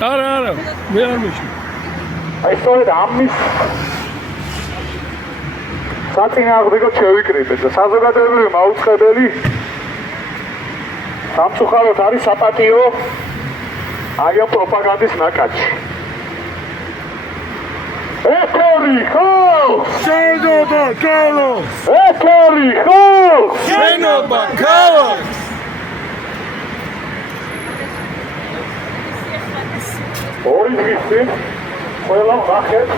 არა, მე არ მეშინ. აი სწორედ ამის საწინააღმდეგოდ შევიკრიბეთ და საზოგადოებრივი მაუწყებელი სამწუხაროდ არის საპატიო აი ამ პროპაგანდის ნაკადში. ეთერი ხალხს! შენობა ქალაქს! ეთერი ხალხს! შენობა ქალაქს! ორი დღის წინ ყველა ნახეთ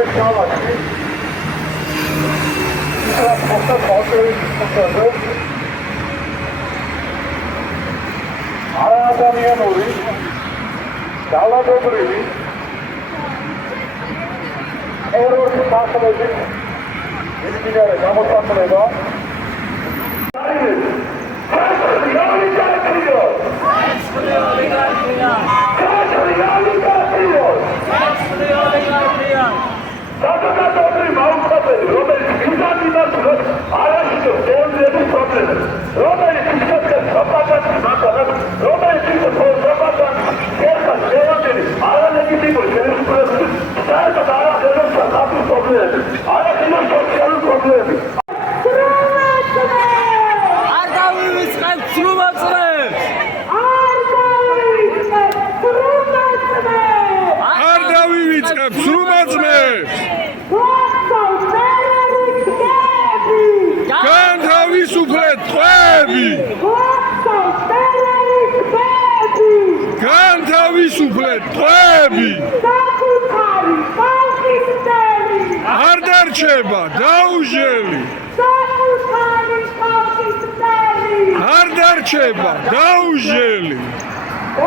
ეს ქალაქი ის ფოსტა ფოტოები ადამიანური ძალადობრივი ერორი მასალები იმდენად გამოწვევა განთავისუფლეთ ტყვეები საკუთარი ხალხის წელი არ დარჩება დაუჟელი საკუთარი ხალხის წელი არ დარჩება დაუჟელი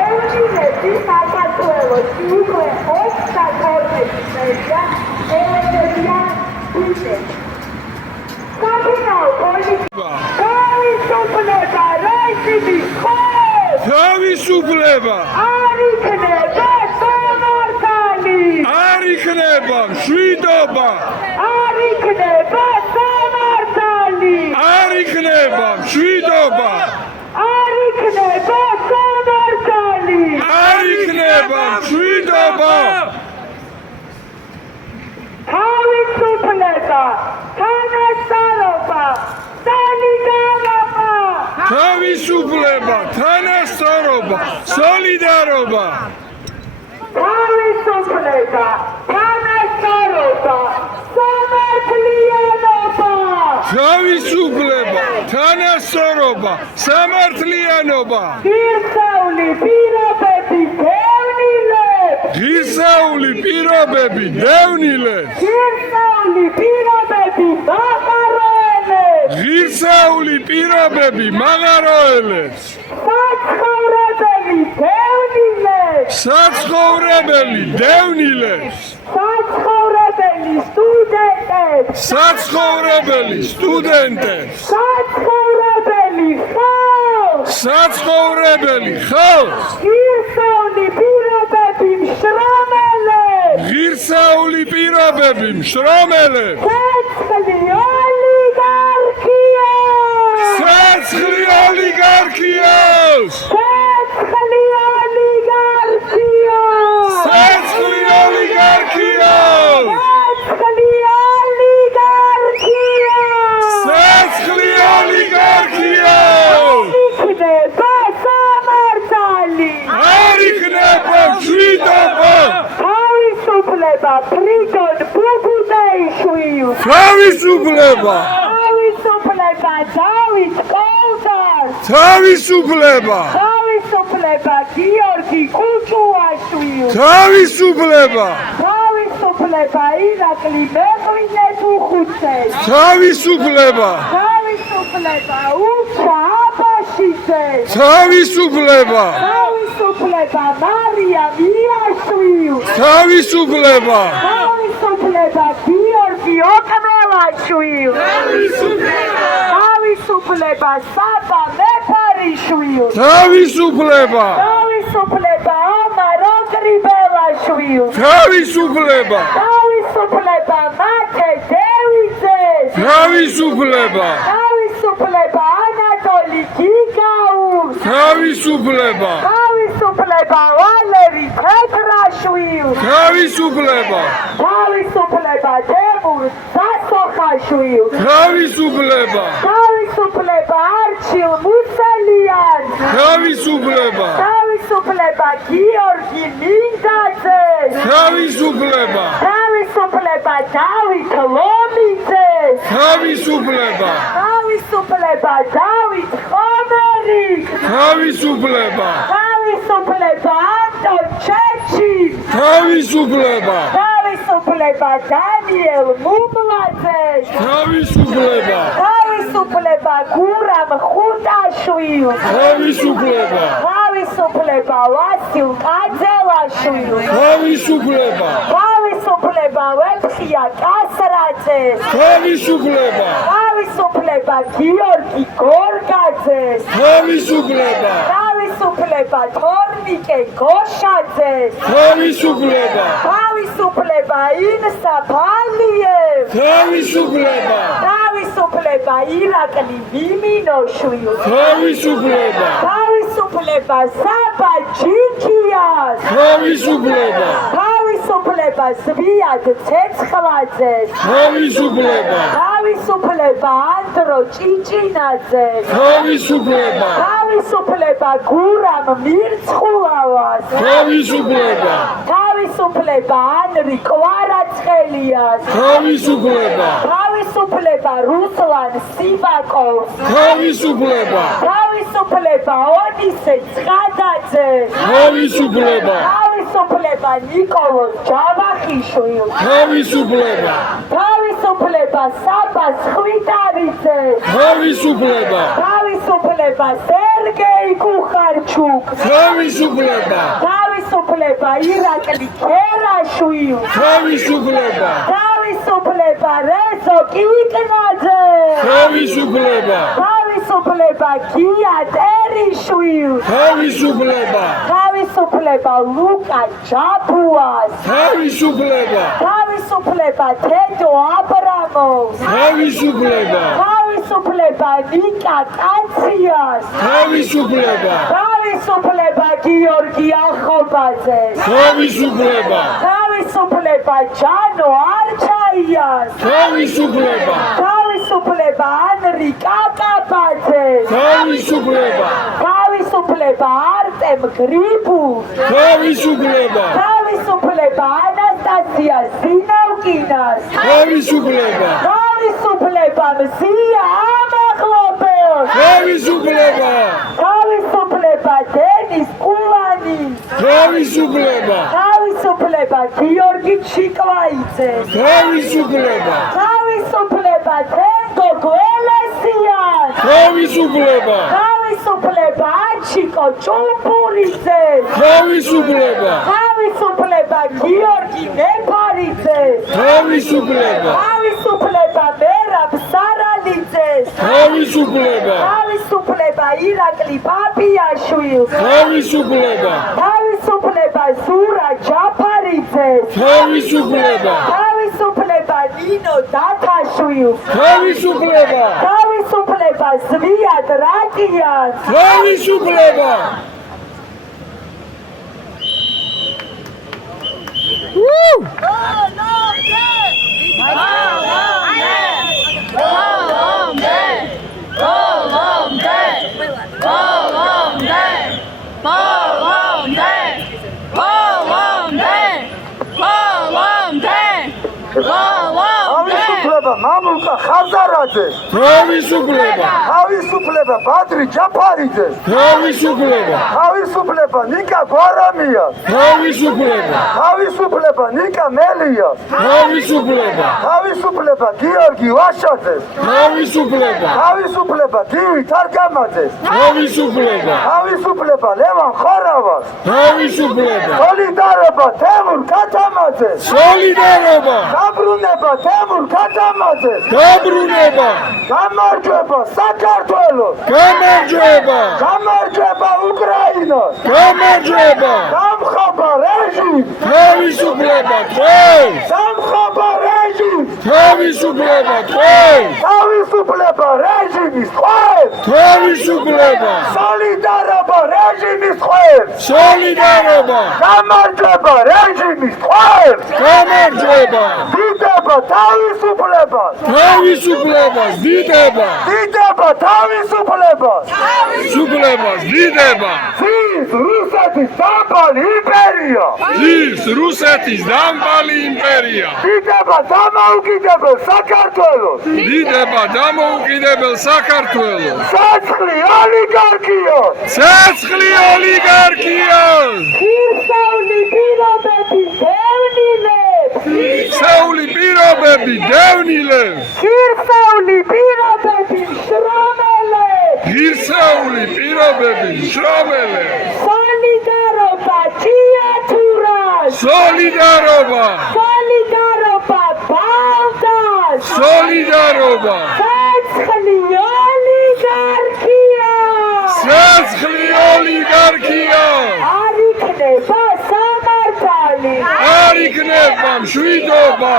ეუჯინეთი საქართველოში უკვე 32 წელია ელევსია ვიზე კაპიტალ პოლიტიკა თავისუფლება რეჟიმი თავისუფლება არ იქნება სამართალი არ იქნება მშვიდობა არ იქნება სამართალი არ იქნება მშვიდობა არ იქნება სამართალი არ იქნება მშვიდობა თავისუფლება თანასწორობა სოლიდარობა თავისუფლება თანასწორობა სოლიდარობა თავისუფლება თანასწორობა სამართლიანობა თავისუფლება თანასწორობა სამართლიანობა ღირსეული პირობები დევნილებს ღირსეული პირობები დევნილებს ღირსეული პირობები მაღაროელებს ღირსეული პირობები მაღაროელებს საცხოვრებელი დევნილებს საცხოვრებელი დევნილებს საცხოვრებელი სტუდენტებს საცხოვრებელი სტუდენტებს საცხოვრებელი ხალხს საცხოვრებელი ხალხს ღირსეული პირობები მშრომელებს ღირსეული პირობები მშრომელებს ცეცხლი ოლიგარქიას ცეცხლი ოლიგარქიას ცეცხლი ოლიგარქიას ცეცხლი ოლიგარქიას იქნება სამართალი არ იქნება მშვიდობა თავისუფლება ფრიდონ ბუბუდაიშვილს თავისუფლება თავისუფლება დავით კოლდარს თავისუფლება თავისუფლება გიორგი კუჭუაშვილს თავისუფლება თავისუფლება ირაკლი მეღვინეთუხუცეს თავისუფლება თავისუფლება უჩა აბაშიძეს თავისუფლება თავისუფლება მარია მიაშვილს თავისუფლება თავისუფლება გიორგი ოკმელაშვილს თავისუფლება საბა მეფარიშვილს თავისუფლება თავისუფლება ამარ ოგრიბელაშვილს თავისუფლება თავისუფლება მათე დევიძეს თავისუფლება თავისუფლება ანატოლი გიგაურს თავისუფლება თავისუფლება ვალერი თეთრაშვილს თავისუფლება თავისუფლება თემურ სასოხაშვილს თავისუფლება თავისუფლება არჩილ მუსელიანს თავისუფლება თავისუფლება გიორგი მინდაძეს თავისუფლება თავისუფლება დავით ლომიძეს თავისუფლება თავისუფლება დავით ხომერიკს თავისუფლება თავისუფლება ანტონ ჩეჩის თავისუფლება თავისუფლება დანიელ მუმლაძეს თავისუფლება თავისუფლება გურამ ხუტაშვილს თავისუფლება თავისუფლება ვასილ კაძელაშვილს თავისუფლება თავისუფლება ვეფხია კასრაძეს თავისუფლება თავისუფლება გიორგი გორგაძეს თავისუფლება თავისუფლება თორნიკე გოშაძეს თავისუფლება თავისუფლება ინსა ფალიევს თავისუფლება თავისუფლება ირაკლი მიმინოშვილს თავისუფლება თავისუფლება საბა ჯიქიას თავისუფლება თავისუფლება ზვიად ცეცხლაძეს თავისუფლება თავისუფლება ანდრო ჭიჭინაძეს თავისუფლება თავისუფლება გურამ მირცხულავას თავისუფლება თავისუფლება ანრი კვარაცხელიას თავისუფლება თავისუფლება რუსლან სივაკოვს თავისუფლება თავისუფლება ონისე ცხადაძეს თავისუფლება თავისუფლება ნიკოლოზ ჯავახიშვილს თავისუფლება თავისუფლება საბას ხვიტარიძეს თავისუფლება თავისუფლება სერგეი კუხარჩუკს თავისუფლება თავისუფლება ირაკლი ქერაშვილს თავისუფლება თავისუფლება რეზო კიკნაძეს თავისუფლება თავისუფლება გია ტერიშვილს თავისუფლება თავისუფლება ლუკა ჯაბუას თავისუფლება თავისუფლება თედო აბრამოვს თავისუფლება თავისუფლება ნიკა კაციას თავისუფლება თავისუფლება გიორგი ახობაძეს თავისუფლება თავისუფლება ჯანო არჩაიას თავისუფლება თავისუფლება ანრი კაკაბაძეს თავისუფლება თავისუფლება არტემ გრიბულს თავისუფლება თავისუფლება ანასტასია ზინავკინას თავისუფლება თავისუფლება მზია ამაღლობელს თავისუფლება თავისუფლება დენის კულანის თავისუფლება თავისუფლება გიორგი ჩიკვაიძეს თავისუფლება თავისუფლება თენგო გველესიანს თავისუფლება თავისუფლება აჩიკო ჭუმპურიძეს თავისუფლება თავისუფლება გიორგი მეფარიძეს თავისუფლება თავისუფლება მერაბ სარალიძეს თავისუფლება თავისუფლება ირაკლი პაპიაშვილს თავისუფლება თავისუფლება ზურა ჯაფარიძეს თავისუფლება თავისუფლება ნინო დათაშვილს თავისუფლება თავისუფლება ზვიად რაკიანს თავისუფლება თავისუფლება მამულკა ხაზარაძეს თავისუფლება თავისუფლება ბადრი ჯაფარიძეს თავისუფლება თავისუფლება ნიკა გვარამიას თავისუფლება თავისუფლება ნიკა მელიას თავისუფლება თავისუფლება გიორგი ვაშაძეს თავისუფლება თავისუფლება გივი თარგამაძეს თავისუფლება თავისუფლება ლევან ხორავას თავისუფლება სოლიდარობა თემურ ქათამაძეს სოლიდარობა დაბრუნება თემურ ქათამაძეს დაბრუნება გამარჯვება საქართველოს გამარჯვება გამარჯვება უკრაინას გამარჯვება დამხობა რეჟიმს თავისუფლება დღეს დამხობა რეჟიმს თავისუფლება დღეს თავისუფლება რეჟიმის ყველს თავისუფლება სოლიდარობა უხობა რეჟიმის ხმებს! სოლიდარობა! გამარჯვება რეჟიმის ხმებს! გამარჯვება! დიდება თავისუფლებას! თავისუფლებას დიდება! დიდება თავისუფლებას! სუფლებას დიდება! ზის რუსეთის დაბალი იმპერია! ის რუსეთის დამპალი იმპერია! დიდება დამოუკიდებელ საქართველოს! დიდება დამოუკიდებელ საქართველოს! საცხლი ოლიგარქიას! ცეცხლი ოლიგარქიას! ღირსეული პირობები დევნილებს! სეული პირობები დევნილებს! ღირსეული პირობები შრომელებს! ღირსეული პირობები შრომელებს! სოლიდარობა თეატრას! სოლიდარობა! სოლიდარობა ბალდას! სოლიდარობა! საცხლი ოლიგარქია! ცეცხლი ოლიგარქია! არ იქნება სამართალი! არ იქნება მშვიდობა!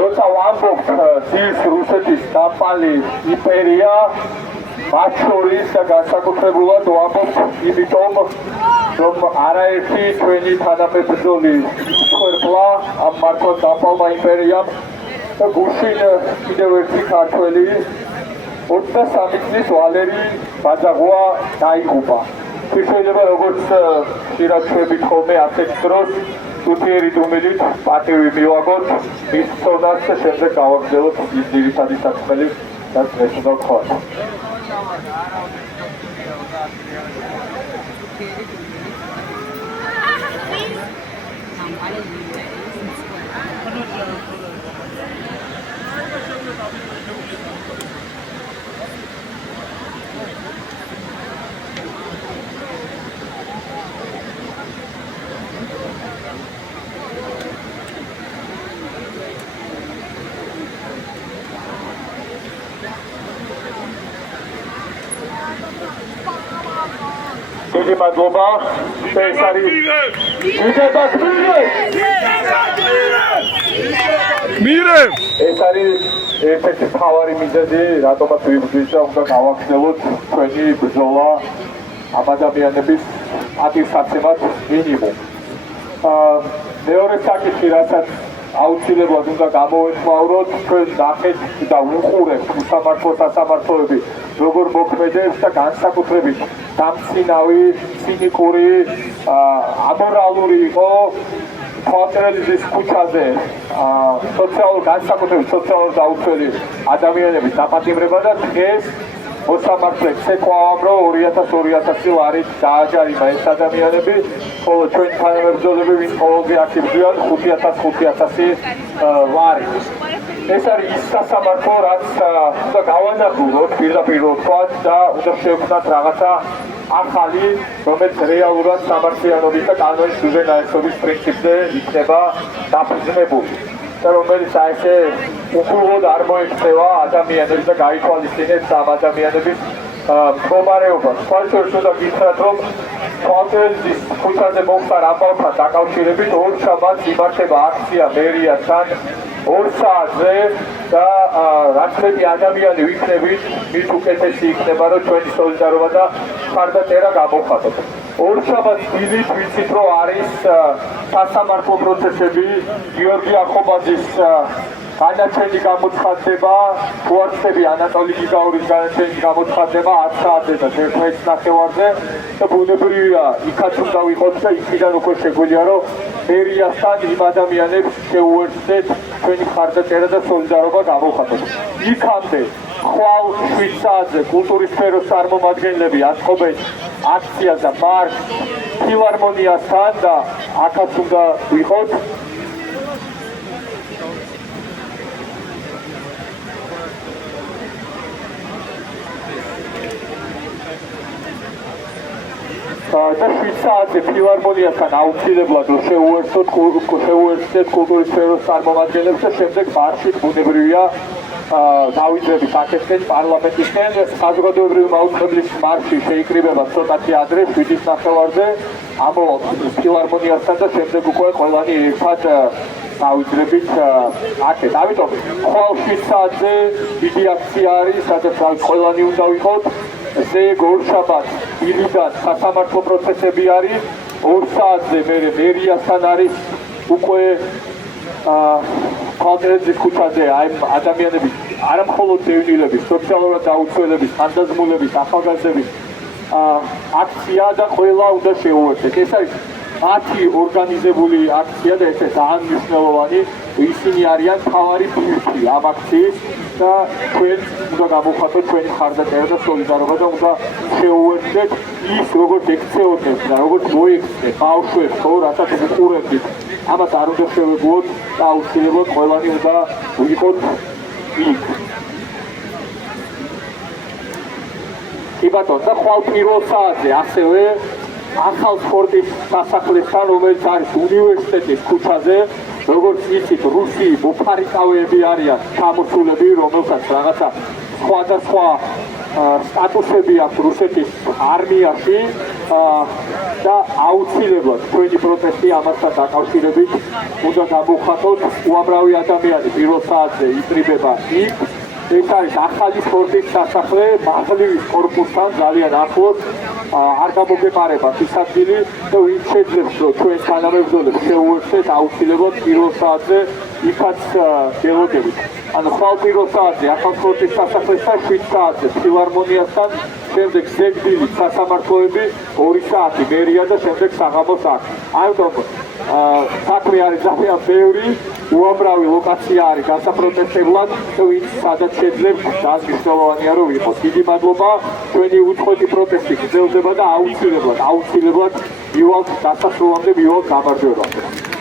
როცა ვამბობთ ძირს რუსეთის დამპალი იმპერია, მათ შორის და განსაკუთრებულად ვამბობთ იმიტომ, რომ არაერთი ჩვენი თანამებრძოლი ხვერპლა ამ მართლაც დამპალმა იმპერიამ და გუშინ კიდევ ერთი ქართველი 23 წლის ვალერი ბაძაღვა დაიღუპა. შეიძლება როგორც ხშირად შვებით ხოლმე ასეთ დროს სულიერი დუმილით პატივი მივაგოთ მის ცოდას და შემდეგ გავაგრძელოთ ის ძირითადი საქმელი და დღეს უნდა ვთხოვოთ. დიდი მადლობა. ეს არის დიდება მირევ! ეს არის ერთ-ერთი მთავარი მიზეზი, რატომაც ვიბრძვით და უნდა გავაგრძელოთ ჩვენი ბრძოლა ამ ადამიანების პატივსაცემად მინიმუმ. მეორე საკითხი, რასაც აუცილებლად უნდა გამოვეხმაუროთ, ჩვენ ნახეთ და ვუყურებთ სასამართლოები როგორ მოქმედებს და განსაკუთრებით დამცინავი, ცინიკური, ამორალური იყო თვალწერელიზის ქუჩაზე განსაკუთრებით სოციალურ დაუცველი ადამიანების დაპატიმრება და დღეს მოსამართლეებს ეკვლავამ, რომ 200-2000 ლარით დააჯარიმა ეს ადამიანები, ხოლო ჩვენი თანამებრძოლები, ვინც ყოველდღე აქ იბრძვიან, 5,000 ლარი. ეს არის ის სასამართლო, რაც უნდა გავანადგუროთ პირდაპირ ვთქვათ და უნდა შევქმნათ რაღაცა ახალი, რომელიც რეალურად სამართლიანობის და კანონის უზენაესობის პრინციპზე იქნება დაფუძნებული. და რომელიც ასე უგულოდ არ მოექცევა ადამიანებს და გაითვალისწინებს ამ ადამიანების მდგომარეობას. თვალშორს უნდა გითხრათ, რომ თვალწერელიზის ქუჩაზე მომხდარ ამბავთან დაკავშირებით ორ შაბათს იმართება აქცია მერიასთან 2 საათზე და რაც მეტი ადამიანი ვიქნებით, მით უკეთესი იქნება, რომ ჩვენი სოლიდარობა და მხარდაჭერა გამოხატოთ. ორშაბათს დილით ვიცით, რომ არის სასამართლო პროცესები, გიორგი ახობაძის განაჩენი გამოცხადდება, თუარცები ანატოლი გიგაურის განაჩენი გამოცხადდება 10 საათზე და 11:30-ზე და ბუნებრივია, იქაც უნდა ვიყოთ და იქიდან უკვე შეგვიძლია, რომ მერიასთან იმ ადამიანებს შეუერთდეთ ჩვენი მხარდაჭერა და სოლიდარობა გამოვხატოთ. იქამდე ხვალ 7 საათზე კულტურის სფეროს წარმომადგენლები აწყობენ აქციას და მარშს ფილარმონიასთან და აქაც უნდა ვიყოთ. და 7 საათზე ფილარმონიასთან აუცილებლად შევუერთდეთ კულტურის სფეროს წარმომადგენლებს და შემდეგ მარშით ბუნებრივია დავიძრებით აქეთკენ პარლამენტისკენ საზოგადოებრივი მაუწყებლის მარში შეიკრიბება ცოტათი ადრე 7:30-ზე ამოვაქვს ფილარმონიასთან და შემდეგ უკვე ყველანი ერთად დავიძრებით აქეთ. ამიტომ ხვალ 7 საათზე დიდი აქცია არის, სადაც ყველანი უნდა ვიყოთ. ზეგ ორშაბათს დილიდან სასამართლო პროცესები არის. 2 საათზე მერიასთან არის უკვე ქალთერაძის ქუჩაზე აი ადამიანები არა მხოლოდ დევნილების, სოციალურად დაუცველების, ხანდაზმულების, ახალგაზრდების აქცია და ყველა უნდა შეუერთდეს. ეს არის 10 ორგანიზებული აქცია და ეს ძალიან მნიშვნელოვანი. ისინი არიან მთავარი ბირთვი ამ აქციის და ჩვენ უნდა გამოვხატოთ ჩვენი მხარდაჭერა და სოლიდარობა და უნდა შეუერთდეთ ის როგორც ექცეოდნენ და როგორც მოექცეთ ბავშვებს, ხო, რასაც უყურებდით. ამას არ უნდა შევეგუოთ და აუცილებლად ყველანი უნდა ვიყოთ იქ. კი ბატონო, და ხვალ პირველ საათზე ასევე ახალ სპორტის სასახლესთან, რომელიც არის უნივერსიტეტის ქუჩაზე, როგორც იცით, რუსი მოფარიკავეები არიან ჩამოსულები, რომელსაც რაღაცა სხვადასხვა სტატუსები აქვს რუსეთის არმიაში და აუცილებლად ჩვენი პროტესტი ამასთან დაკავშირებით უნდა გამოვხატოთ. უამრავი ადამიანი პირველ საათზე იწრიბება იქ. ეს არის ახალი სპორტის სასახლე მაღლივის კორპუსთან ძალიან ახლოს. არ გამოგეპარება ის ადგილი და ვინც შეძლებს ჩვენ თანამებრძოლებს შეუერთდეთ აუცილებლად პირველ საათზე იქაც ველოდებით. ანუ ხვალ პირველ საათზე ახალ სპორტის სასახლესთან, 7 საათზე ფილარმონიასთან, შემდეგ ზეგდილით სასამართლოები, 2 საათი მერია და შემდეგ საღამოს აქ. ამიტომ საქმე არის ძალიან ბევრი, უამრავი ლოკაცია არის გასაპროტესტებლად და ვინც სადაც შეძლებს ძალიან მნიშვნელოვანია რომ ვიყოთ. დიდი მადლობა, ჩვენი უწყვეტი პროტესტი გრძელდება და აუცილებლად მივალთ დასასრულამდე, მივალთ გამარჯვებამდე.